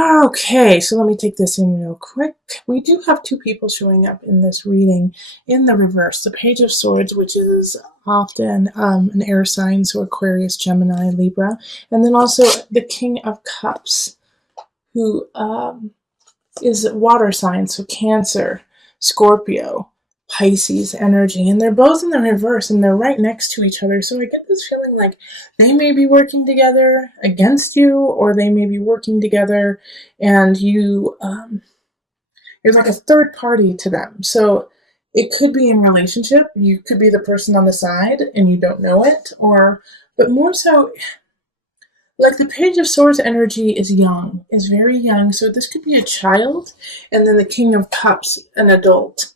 Okay, so let me take this in real quick. We do have two people showing up in this reading in the reverse. The Page of Swords, which is often an air sign, so Aquarius, Gemini, Libra, and then also the King of Cups, who is water sign, so Cancer, Scorpio, Pisces energy, and they're both in the reverse and they're right next to each other. So I get this feeling like they may be working together against you, or they may be working together and you're like a third party to them. So it could be in relationship. You could be the person on the side and you don't know it, or but more so like the Page of Swords energy is young, is very young. So this could be a child, and then the King of Cups, an adult.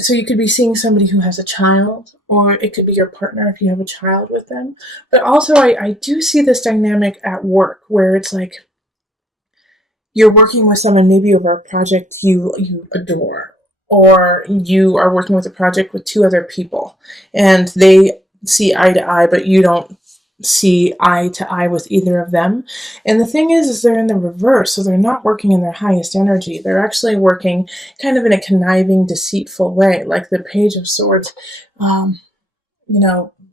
So you could be seeing somebody who has a child, or it could be your partner if you have a child with them. But also, I do see this dynamic at work where it's like you're working with someone maybe over a project you adore, or you are working with a project with two other people, and they see eye to eye, but you don't see eye to eye with either of them. And the thing is they're in the reverse, so they're not working in their highest energy. They're actually working kind of in a conniving, deceitful way. Like the Page of Swords, um,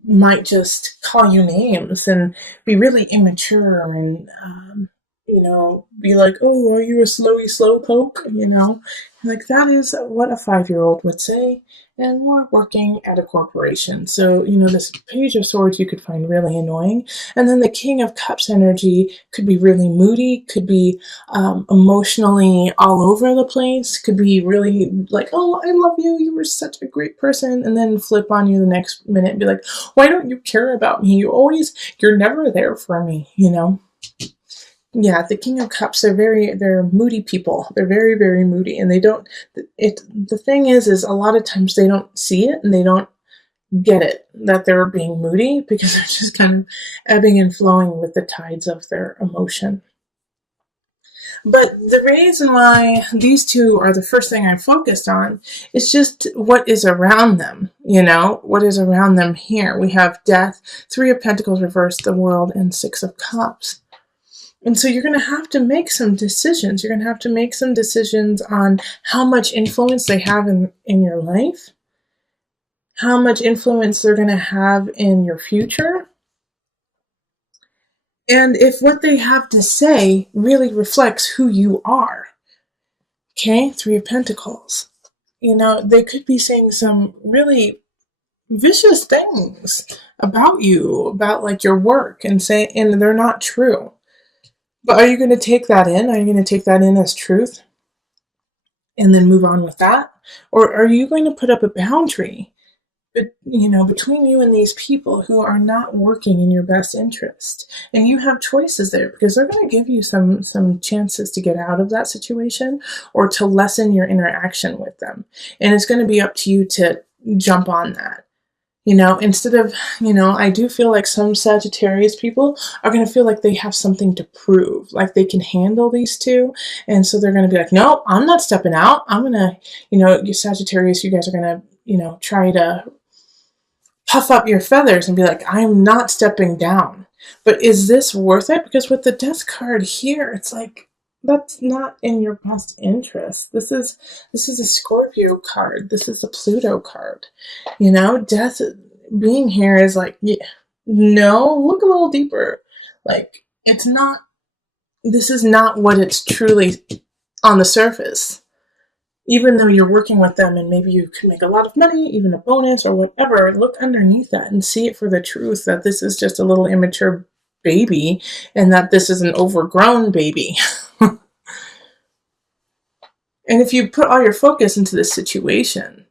might just call you names and be really immature and be like, oh, are you a slowy slowpoke? Like that is what a 5-year-old would say. And we're working at a corporation. So, this Page of Swords you could find really annoying. And then the King of Cups energy could be really moody, could be emotionally all over the place, could be really like, oh, I love you, you were such a great person, and then flip on you the next minute and be like, why don't you care about me? You're never there for me. Yeah, the King of Cups, they're moody people. They're very, very moody, and they don't the thing is a lot of times they don't see it and they don't get it that they're being moody because they're just kind of ebbing and flowing with the tides of their emotion. But the reason why these two are the first thing I focused on is just what is around them, what is around them here. We have Death, Three of Pentacles reversed, the World, and Six of Cups. And so you're going to have to make some decisions. You're going to have to make some decisions on how much influence they have in your life, how much influence they're going to have in your future, and if what they have to say really reflects who you are. Okay, Three of Pentacles. They could be saying some really vicious things about you, about like your work, and they're not true. But are you going to take that in? Are you going to take that in as truth and then move on with that? Or are you going to put up a boundary, between you and these people who are not working in your best interest? And you have choices there because they're going to give you some chances to get out of that situation or to lessen your interaction with them. And it's going to be up to you to jump on that. Instead of, I do feel like some Sagittarius people are going to feel like they have something to prove, like they can handle these two. And so they're going to be like, no, I'm not stepping out. I'm going to, you Sagittarius, you guys are going to, try to puff up your feathers and be like, I'm not stepping down. But is this worth it? Because with the Death card here, it's like, that's not in your best interest. This is a Scorpio card. This is a Pluto card. Death being here is like, yeah, no, look a little deeper. Like, this is not what it's truly on the surface. Even though you're working with them and maybe you can make a lot of money, even a bonus or whatever, look underneath that and see it for the truth that this is just a little immature baby and that this is an overgrown baby. And if you put all your focus into this situation,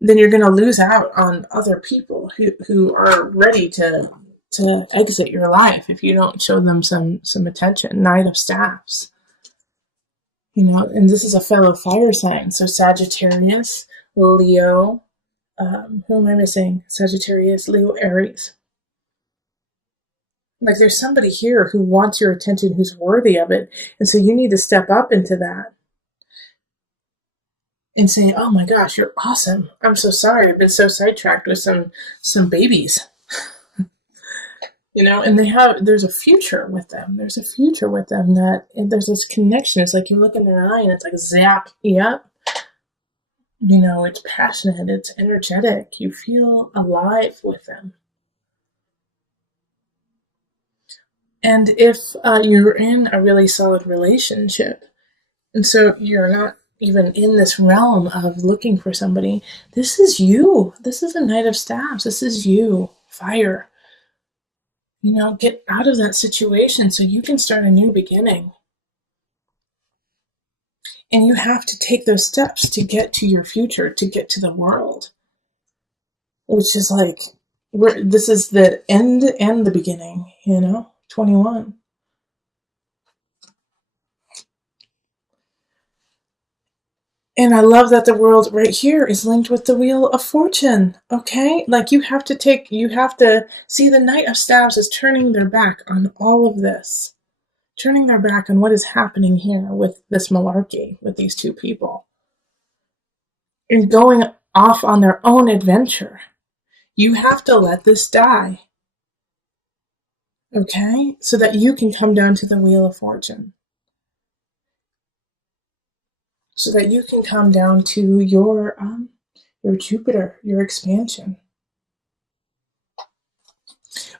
then you're going to lose out on other people who are ready to exit your life if you don't show them some attention. Knight of Staffs. And this is a fellow fire sign. So Sagittarius, Leo, who am I missing? Sagittarius, Leo, Aries. Like there's somebody here who wants your attention, who's worthy of it. And so you need to step up into that. And say, oh my gosh, you're awesome. I'm so sorry. I've been so sidetracked with some babies. And there's a future with them. There's a future with them that and there's this connection. It's like you look in their eye and it's like zap, yep. It's passionate, it's energetic. You feel alive with them. And if you're in a really solid relationship, and so you're not even in this realm of looking for somebody, this is you. This is a Knight of Staffs. This is you. Fire. Get out of that situation so you can start a new beginning. And you have to take those steps to get to your future, to get to the world. Which is like, this is the end and the beginning, 21. And I love that the world right here is linked with the Wheel of Fortune, okay? Like you have to see the Knight of Staves is turning their back on all of this. Turning their back on what is happening here with this malarkey, with these two people. And going off on their own adventure. You have to let this die. Okay? So that you can come down to the Wheel of Fortune. So that you can come down to your Jupiter, your expansion.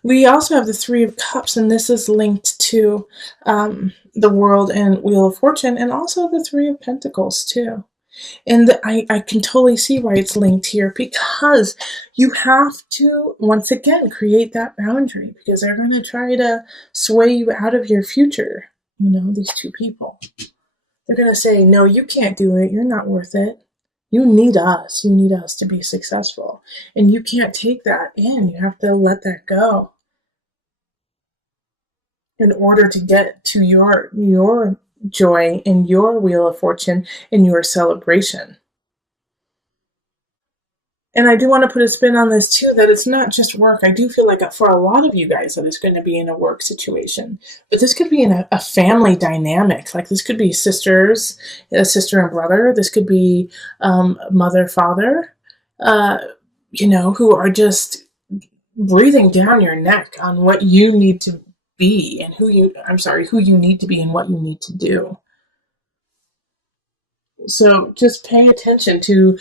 We also have the Three of Cups, and this is linked to the World and Wheel of Fortune, and also the Three of Pentacles, too. And I can totally see why it's linked here, because you have to, once again, create that boundary, because they're going to try to sway you out of your future, these two people. They're going to say, no, you can't do it. You're not worth it. You need us. You need us to be successful. And you can't take that in. You have to let that go in order to get to your joy and your Wheel of Fortune and your celebration. And I do want to put a spin on this too, that it's not just work. I do feel like for a lot of you guys that it's going to be in a work situation, but this could be in a family dynamic. Like this could be sisters, a sister and brother. This could be mother, father, who are just breathing down your neck on what you need to be and who you need to be and what you need to do. So just pay attention to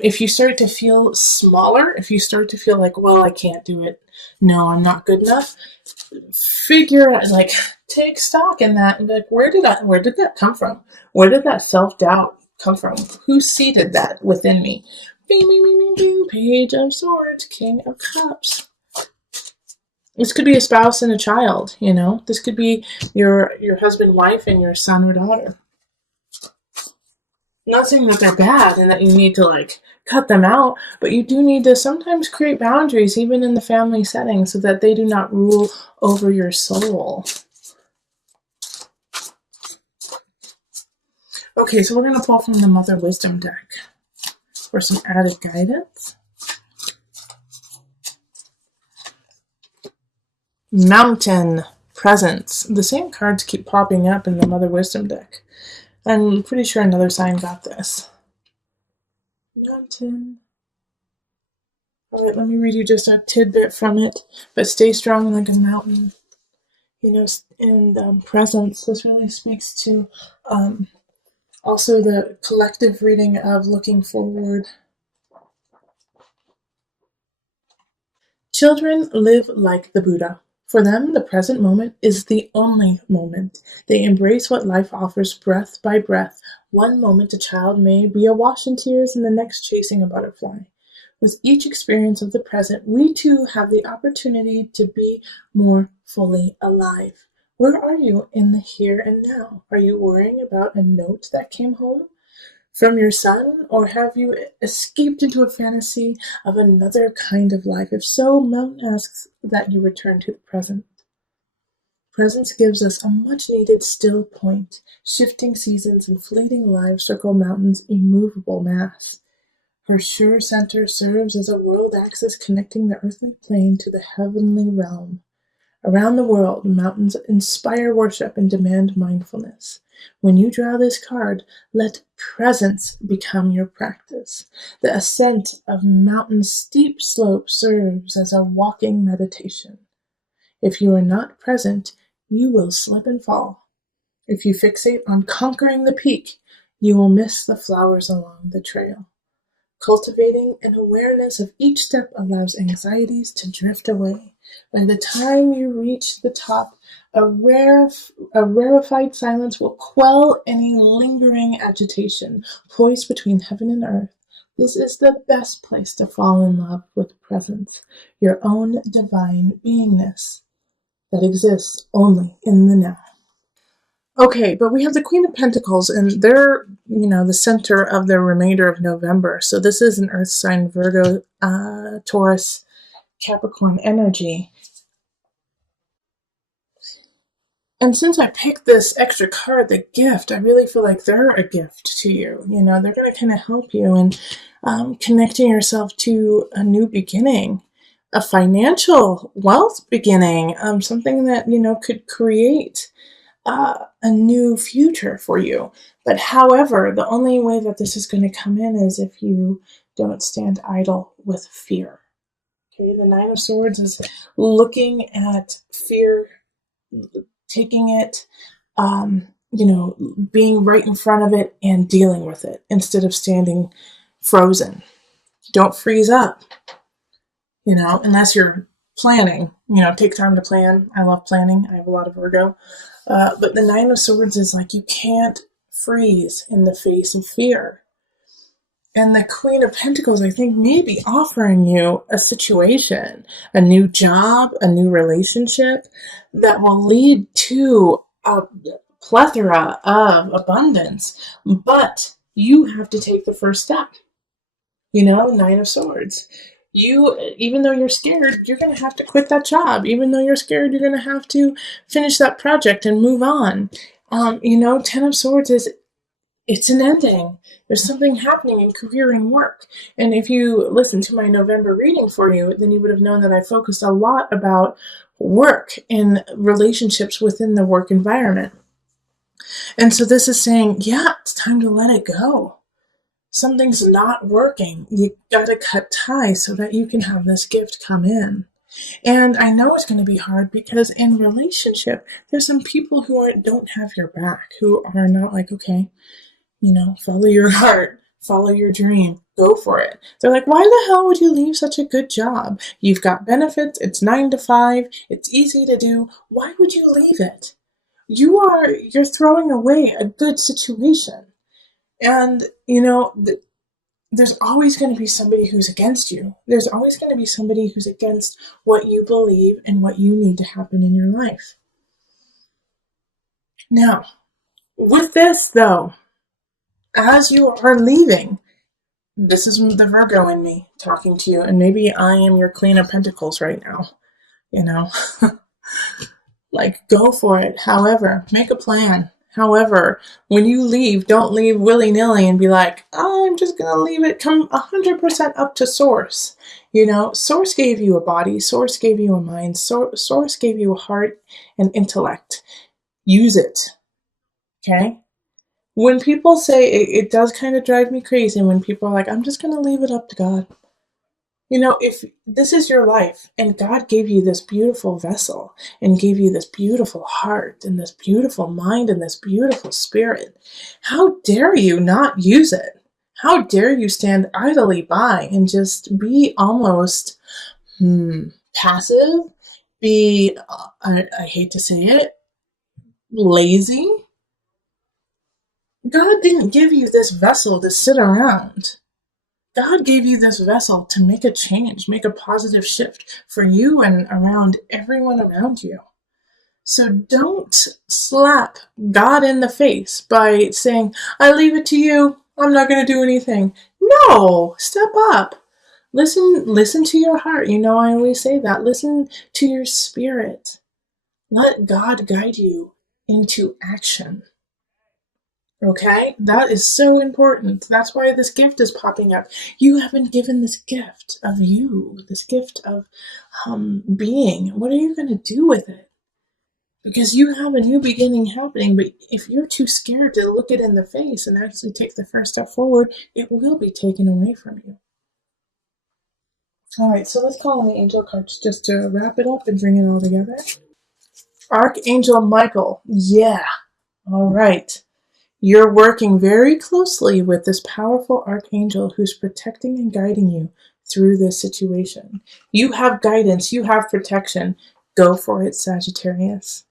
if you start to feel smaller, if you start to feel like, well, I can't do it. No, I'm not good enough. Figure out, like, take stock in that and be like, where did that come from? Where did that self-doubt come from? Who seeded that within me? Bing, bing, bing, bing, bing. Page of Swords, King of Cups. This could be a spouse and a child, This could be your husband, wife, and your son or daughter. Not saying that they're bad and that you need to cut them out, but you do need to sometimes create boundaries even in the family setting so that they do not rule over your soul. Okay, so we're going to pull from the Mother Wisdom deck for some added guidance. Mountain Presence. The same cards keep popping up in the Mother Wisdom deck. I'm pretty sure another sign got this. Mountain. All right, let me read you just a tidbit from it. But stay strong like a mountain. And presence. This really speaks to also the collective reading of looking forward. Children live like the Buddha. For them, the present moment is the only moment. They embrace what life offers breath by breath. One moment a child may be awash in tears and the next chasing a butterfly. With each experience of the present, we too have the opportunity to be more fully alive. Where are you in the here and now? Are you worrying about a note that came home from your son, or have you escaped into a fantasy of another kind of life? If so, Mountain asks that you return to the present. Presence gives us a much-needed still point. Shifting seasons and fleeting lives circle Mountain's immovable mass. Her sure center serves as a world axis connecting the earthly plane to the heavenly realm. Around the world, mountains inspire worship and demand mindfulness. When you draw this card, let presence become your practice. The ascent of mountain's steep slope serves as a walking meditation. If you are not present, you will slip and fall. If you fixate on conquering the peak, you will miss the flowers along the trail. Cultivating an awareness of each step allows anxieties to drift away. By the time you reach the top, a rarefied silence will quell any lingering agitation. Poised between heaven and earth, this is the best place to fall in love with presence, your own divine beingness that exists only in the now. Okay, but we have the Queen of Pentacles, and they're, the center of the remainder of November. So this is an Earth sign, Virgo, Taurus, Capricorn energy. And since I picked this extra card, the gift, I really feel like they're a gift to you. They're going to kind of help you in connecting yourself to a new beginning, a financial wealth beginning, something that, could create a new future for you. But however, the only way that this is going to come in is if you don't stand idle with fear. Okay, the Nine of Swords is looking at fear, taking it, being right in front of it and dealing with it instead of standing frozen. Don't freeze up, unless you're planning. Take time to plan. I love planning. I have a lot of Virgo. But the Nine of Swords is like you can't freeze in the face of fear. And the Queen of Pentacles, I think, may be offering you a situation, a new job, a new relationship that will lead to a plethora of abundance. But you have to take the first step. Nine of Swords. Even though you're scared, you're going to have to quit that job. Even though you're scared, you're going to have to finish that project and move on. Ten of Swords it's an ending. There's something happening in career and work. And if you listen to my November reading for you, then you would have known that I focused a lot about work and relationships within the work environment. And so this is saying, yeah, it's time to let it go. Something's not working. You gotta cut ties so that you can have this gift come in. And I know it's going to be hard because in relationship, there's some people who don't have your back, who are not like, okay, follow your heart, follow your dream, go for it. They're like, why the hell would you leave such a good job? You've got benefits, it's 9 to 5, it's easy to do. Why would you leave it? You're throwing away a good situation. And, there's always going to be somebody who's against you. There's always going to be somebody who's against what you believe and what you need to happen in your life. Now, with this, though, as you are leaving, this is the Virgo in me talking to you, and maybe I am your Queen of Pentacles right now, like, go for it. However, make a plan. However, when you leave, don't leave willy-nilly and be like, oh, I'm just going to leave it. Come 100% up to Source. Source gave you a body. Source gave you a mind. Source gave you a heart and intellect. Use it. Okay? When people say, it does kind of drive me crazy when people are like, I'm just going to leave it up to God. If this is your life and God gave you this beautiful vessel and gave you this beautiful heart and this beautiful mind and this beautiful spirit, how dare you not use it? How dare you stand idly by and just be almost passive, be, I hate to say it, lazy? God didn't give you this vessel to sit around. God gave you this vessel to make a change, make a positive shift for you and around everyone around you. So don't slap God in the face by saying, I leave it to you. I'm not going to do anything. No, step up. Listen to your heart. I always say that. Listen to your spirit. Let God guide you into action. Okay? That is so important. That's why this gift is popping up. You have been given this gift of you, this gift of being. What are you going to do with it? Because you have a new beginning happening, but if you're too scared to look it in the face and actually take the first step forward, it will be taken away from you. All right, so let's call on the angel cards just to wrap it up and bring it all together. Archangel Michael. Yeah. All right. You're working very closely with this powerful archangel who's protecting and guiding you through this situation. You have guidance, you have protection. Go for it, Sagittarius.